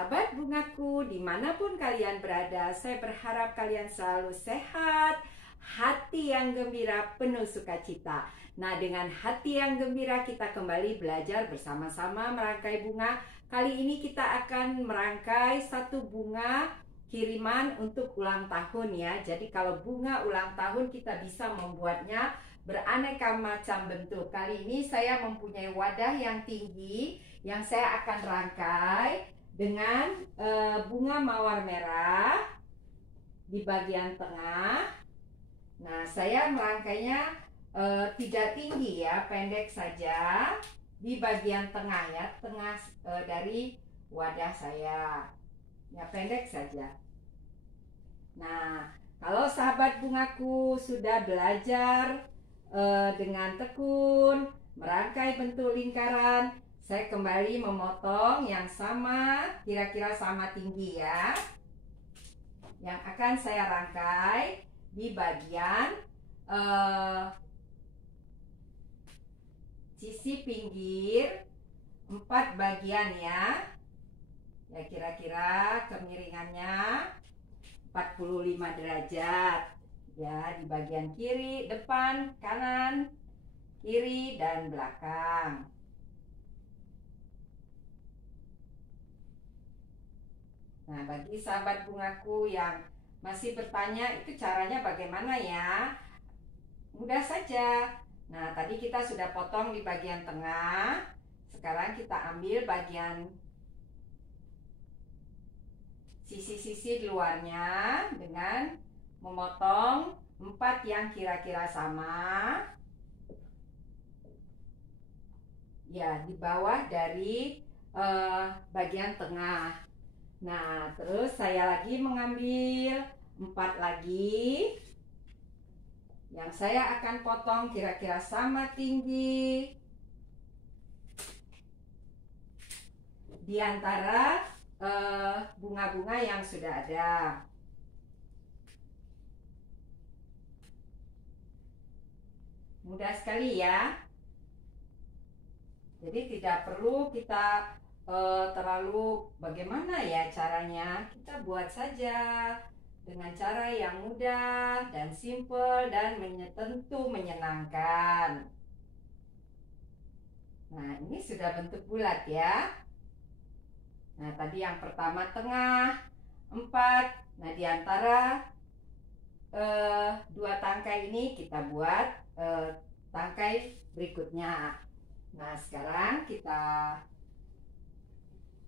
sahabat bungaku, dimanapun kalian berada, saya berharap kalian selalu sehat, hati yang gembira, penuh sukacita. Nah, dengan hati yang gembira kita kembali belajar bersama-sama merangkai bunga. Kali ini kita akan merangkai satu bunga kiriman untuk ulang tahun ya. Jadi kalau bunga ulang tahun kita bisa membuatnya beraneka macam bentuk. Kali ini saya mempunyai wadah yang tinggi yang saya akan rangkai dengan bunga mawar merah di bagian tengah. Nah, saya merangkainya tidak tinggi ya, pendek saja di bagian tengah ya, tengah dari wadah saya. Ya, pendek saja. Nah, kalau sahabat bungaku sudah belajar dengan tekun merangkai bentuk lingkaran, saya kembali memotong yang sama, kira-kira sama tinggi ya. Yang akan saya rangkai di bagian sisi pinggir 4 bagian ya. Ya, kira-kira kemiringannya 45 derajat. Ya, di bagian kiri, depan, kanan, kiri, dan belakang. Nah, bagi sahabat bungaku yang masih bertanya itu caranya bagaimana ya? Mudah saja. Nah, tadi kita sudah potong di bagian tengah. Sekarang kita ambil bagian sisi-sisi luarnya dengan memotong 4 yang kira-kira sama. Ya, di bawah dari bagian tengah. Nah, terus saya lagi mengambil 4 lagi yang saya akan potong kira-kira sama tinggi di antara bunga-bunga yang sudah ada. Mudah sekali ya. Jadi tidak perlu kita terlalu bagaimana ya caranya, kita buat saja dengan cara yang mudah dan simple dan tentu menyenangkan. Nah, ini sudah bentuk bulat ya. Nah, tadi yang pertama tengah 4. Nah, di antara 2 tangkai ini kita buat tangkai berikutnya. Nah, sekarang kita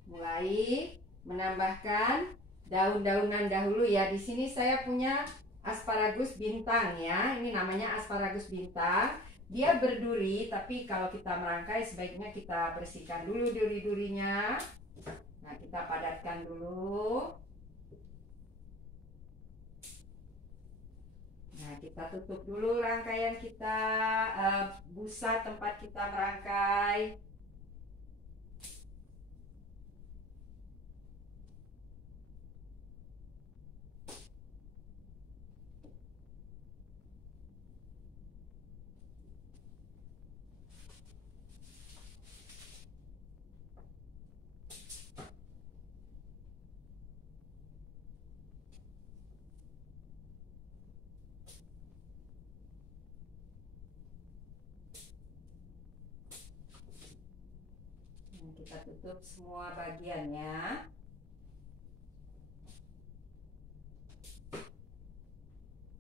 mulai menambahkan daun-daunan dahulu ya. Di sini saya punya asparagus bintang ya. Ini namanya asparagus bintang. Dia berduri, tapi kalau kita merangkai sebaiknya kita bersihkan dulu duri-durinya. Nah, kita padatkan dulu. Nah, kita tutup dulu rangkaian kita, busa tempat kita merangkai. Kita tutup semua bagiannya.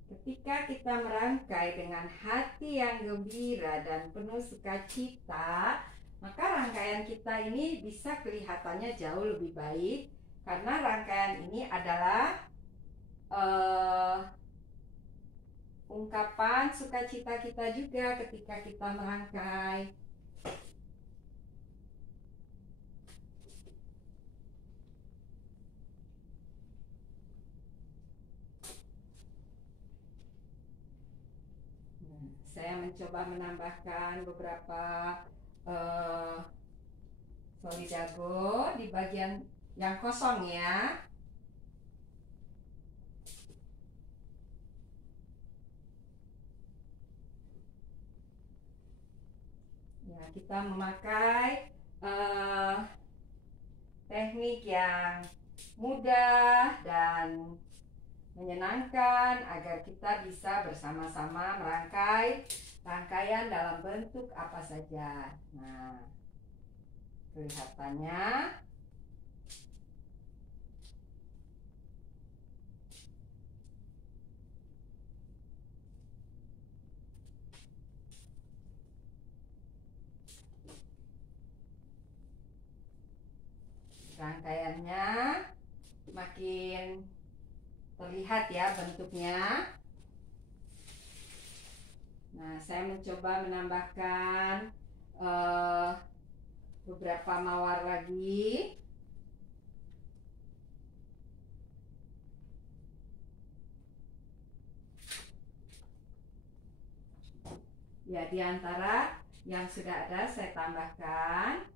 Ketika kita merangkai dengan hati yang gembira dan penuh sukacita, maka rangkaian kita ini bisa kelihatannya jauh lebih baik karena rangkaian ini adalah ungkapan sukacita kita juga ketika kita merangkai. Saya mencoba menambahkan beberapa solidago di bagian yang kosong ya. Ya, kita memakai teknik yang mudah dan menyenangkan agar kita bisa bersama-sama merangkai rangkaian dalam bentuk apa saja. Nah, kelihatannya rangkaiannya makin terlihat ya bentuknya. Nah, saya mencoba menambahkan beberapa mawar lagi. Ya, di antara yang sudah ada saya tambahkan.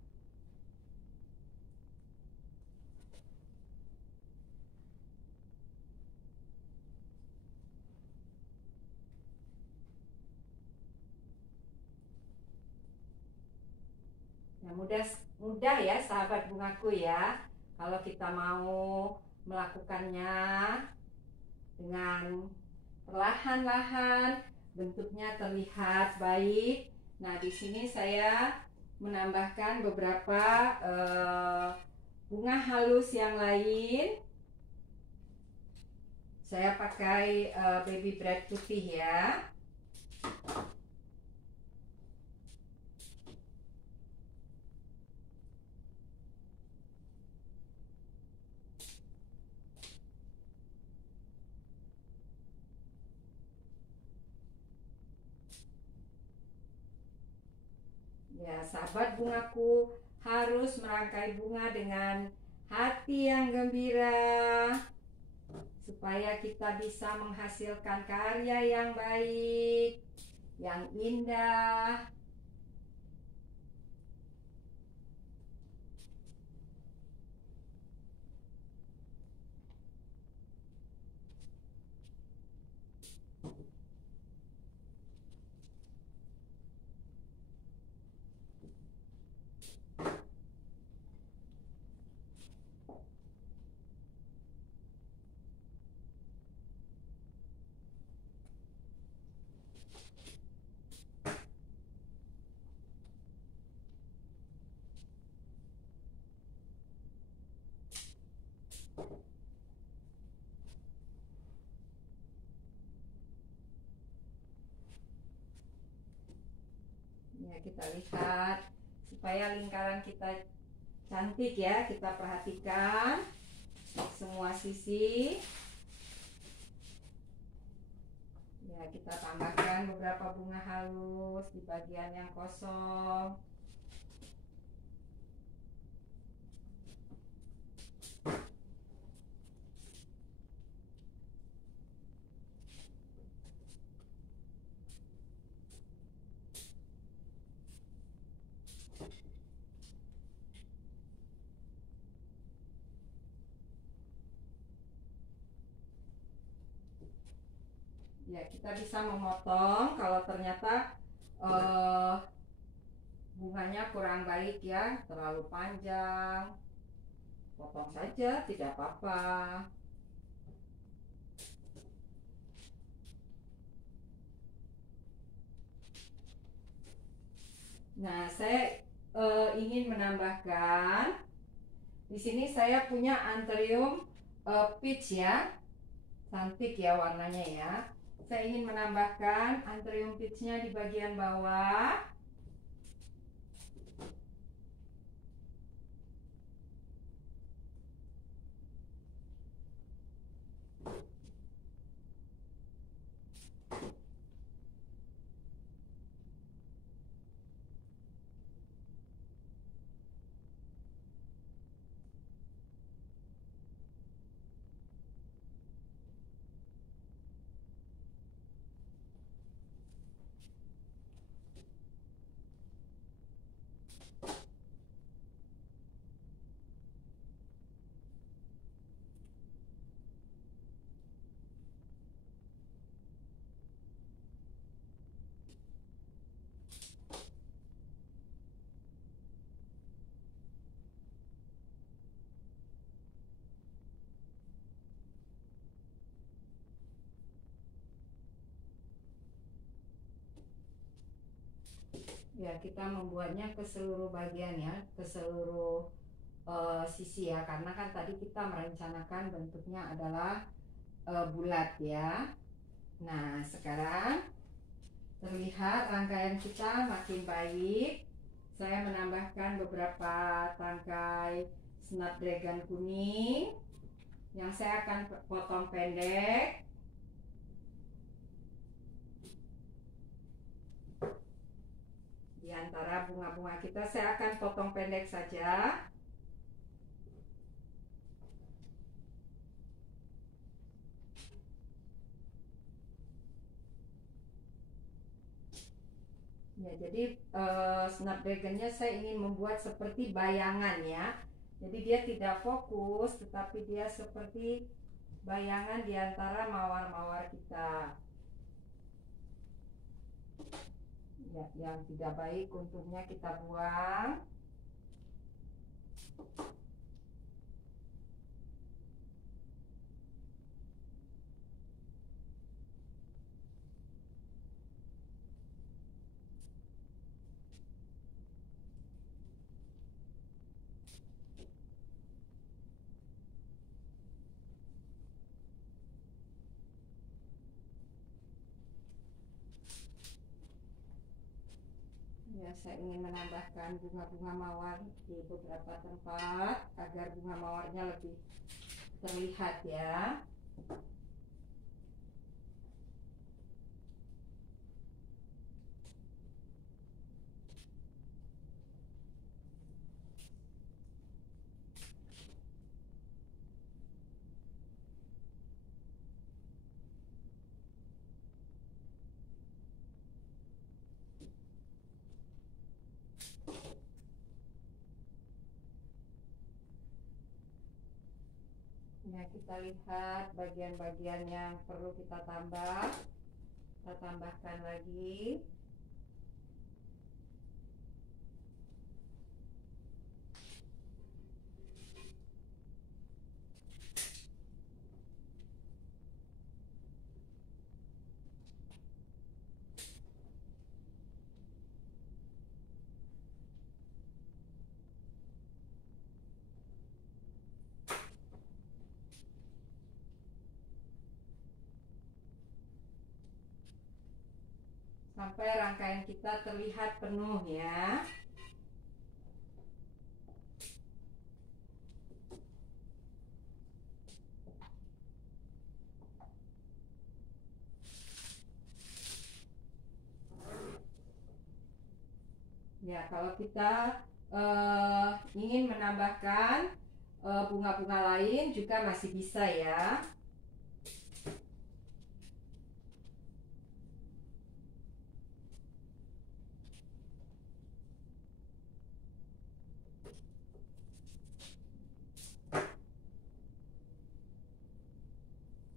Nah, mudah ya sahabat bungaku ya. Kalau kita mau melakukannya dengan perlahan-lahan, bentuknya terlihat baik. Nah, di sini saya menambahkan beberapa bunga halus yang lain. Saya pakai baby bread putih ya. Ya, sahabat bungaku harus merangkai bunga dengan hati yang gembira supaya kita bisa menghasilkan karya yang baik, yang indah. Ya, kita lihat supaya lingkaran kita cantik ya, kita perhatikan semua sisi. Ya, kita tambahkan beberapa bunga halus di bagian yang kosong. Ya, kita bisa memotong kalau ternyata bunganya kurang baik ya, terlalu panjang. Potong saja, tidak apa-apa. Nah, saya ingin menambahkan di sini saya punya Anthurium peach ya. Cantik ya warnanya ya. Saya ingin menambahkan Anthurium peach-nya di bagian bawah. Ya, kita membuatnya ke seluruh bagian ya, ke seluruh sisi ya, karena kan tadi kita merencanakan bentuknya adalah bulat ya. Nah, sekarang terlihat rangkaian kita makin baik. Saya menambahkan beberapa tangkai snapdragon kuning yang saya akan potong pendek. Di antara bunga-bunga kita saya akan potong pendek saja. Ya, jadi snapdragonnya saya ingin membuat seperti bayangan ya. Jadi dia tidak fokus, tetapi dia seperti bayangan di antara mawar-mawar kita. Ya, yang tidak baik untungnya kita buang. Ya, saya ingin menambahkan bunga-bunga mawar di beberapa tempat agar bunga mawarnya lebih terlihat ya. Ya, kita lihat bagian-bagian yang perlu kita tambah. Kita tambahkan lagi. Sampai rangkaian kita terlihat penuh ya. Ya, kalau kita ingin menambahkan bunga-bunga lain juga masih bisa ya.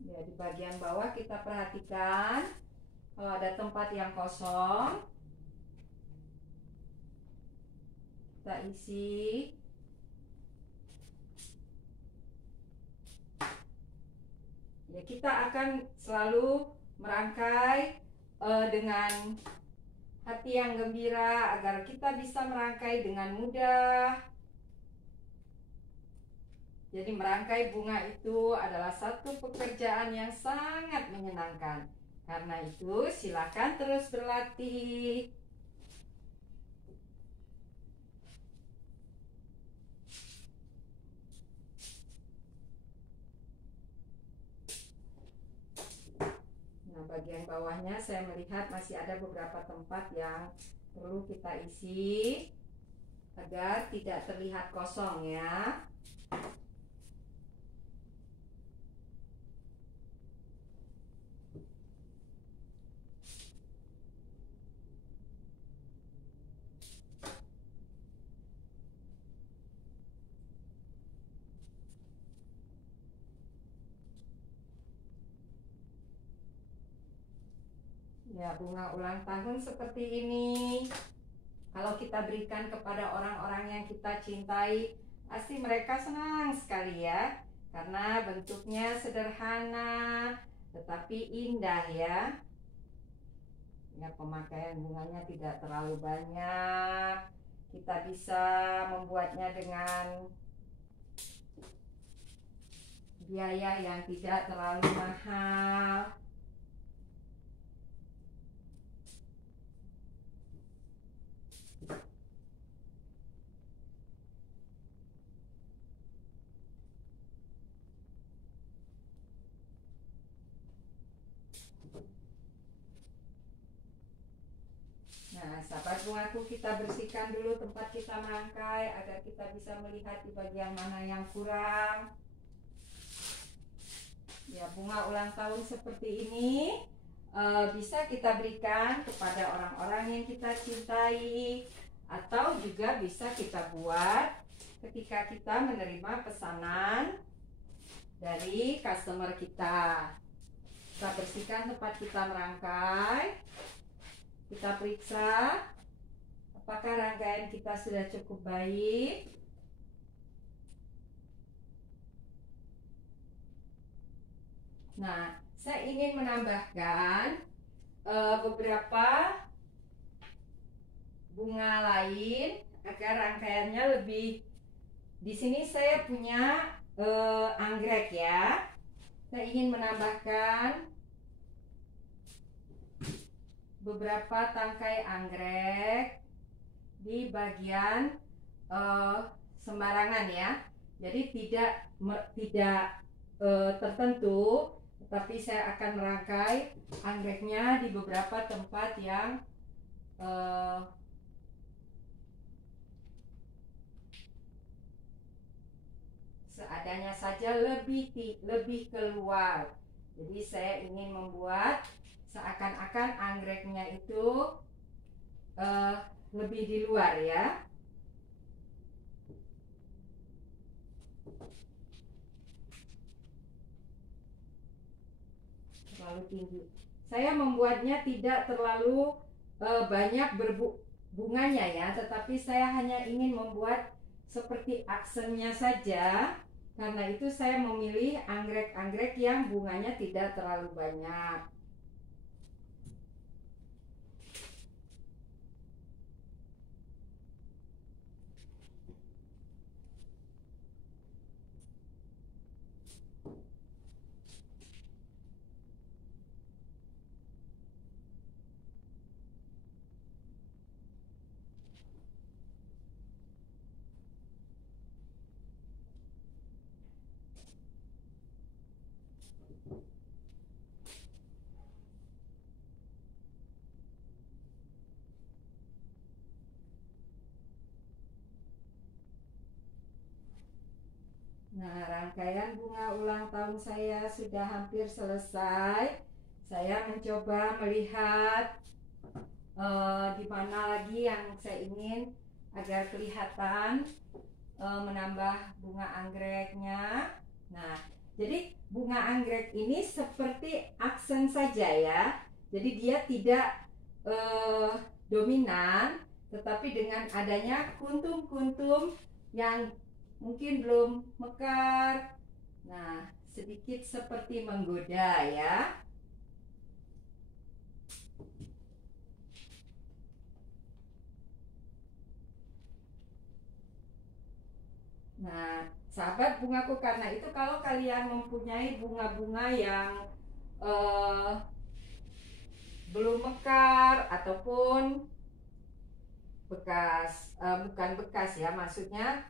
Ya, di bagian bawah kita perhatikan kalau ada tempat yang kosong, kita isi. Ya, kita akan selalu merangkai dengan hati yang gembira agar kita bisa merangkai dengan mudah. Jadi merangkai bunga itu adalah satu pekerjaan yang sangat menyenangkan. Karena itu silakan terus berlatih. Nah, bagian bawahnya saya melihat masih ada beberapa tempat yang perlu kita isi agar tidak terlihat kosong ya. Ya, bunga ulang tahun seperti ini, kalau kita berikan kepada orang-orang yang kita cintai, pasti mereka senang sekali ya. Karena bentuknya sederhana, tetapi indah ya. Ya, pemakaian bunganya tidak terlalu banyak. Kita bisa membuatnya dengan biaya yang tidak terlalu mahal. Nah, sahabat bungaku, kita bersihkan dulu tempat kita merangkai agar kita bisa melihat di bagian mana yang kurang. Ya, bunga ulang tahun seperti ini bisa kita berikan kepada orang-orang yang kita cintai, atau juga bisa kita buat ketika kita menerima pesanan dari customer kita. Kita bersihkan tempat kita merangkai, kita periksa apakah rangkaian kita sudah cukup baik. Nah, saya ingin menambahkan beberapa bunga lain agar rangkaiannya lebih. Di sini saya punya anggrek ya. Saya ingin menambahkan beberapa tangkai anggrek di bagian sembarangan ya. Jadi tidak tertentu, tapi saya akan merangkai anggreknya di beberapa tempat yang seadanya saja, lebih keluar. Jadi saya ingin membuat seakan-akan anggreknya itu lebih di luar ya. Terlalu tinggi. Saya membuatnya tidak terlalu banyak bunganya ya, tetapi saya hanya ingin membuat seperti aksennya saja. Karena itu saya memilih anggrek-anggrek yang bunganya tidak terlalu banyak. Nah, rangkaian bunga ulang tahun saya sudah hampir selesai. Saya mencoba melihat di mana lagi yang saya ingin agar kelihatan menambah bunga anggreknya. Nah, jadi bunga anggrek ini seperti aksen saja ya. Jadi dia tidak dominan, tetapi dengan adanya kuntum-kuntum yang mungkin belum mekar, nah sedikit seperti menggoda ya. Nah, sahabat bungaku, karena itu kalau kalian mempunyai bunga-bunga yang belum mekar ataupun bekas, bukan bekas ya, maksudnya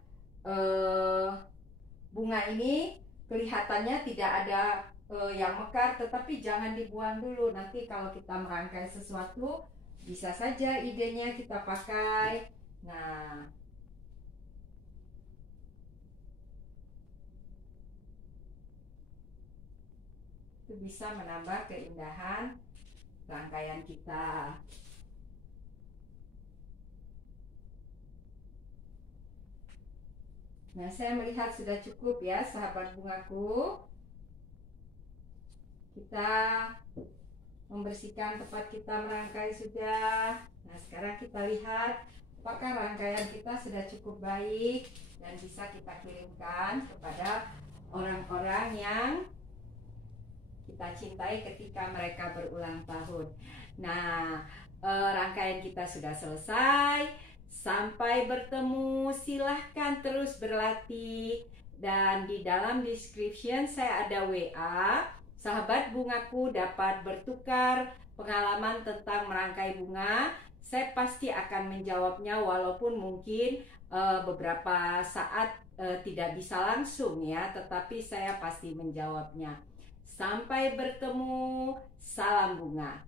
bunga ini kelihatannya tidak ada yang mekar, tetapi jangan dibuang dulu. Nanti kalau kita merangkai sesuatu, bisa saja idenya kita pakai. Nah, itu bisa menambah keindahan rangkaian kita. Nah, saya melihat sudah cukup ya sahabat bungaku. Kita membersihkan tempat kita merangkai sudah. Nah, sekarang kita lihat apakah rangkaian kita sudah cukup baik dan bisa kita kirimkan kepada orang-orang yang kita kita cintai ketika mereka berulang tahun. Nah, rangkaian kita sudah selesai. Sampai bertemu, silahkan terus berlatih. Dan di dalam description saya ada WA. Sahabat bungaku dapat bertukar pengalaman tentang merangkai bunga. Saya pasti akan menjawabnya walaupun mungkin beberapa saat tidak bisa langsung ya, tetapi saya pasti menjawabnya. Sampai bertemu, salam bunga.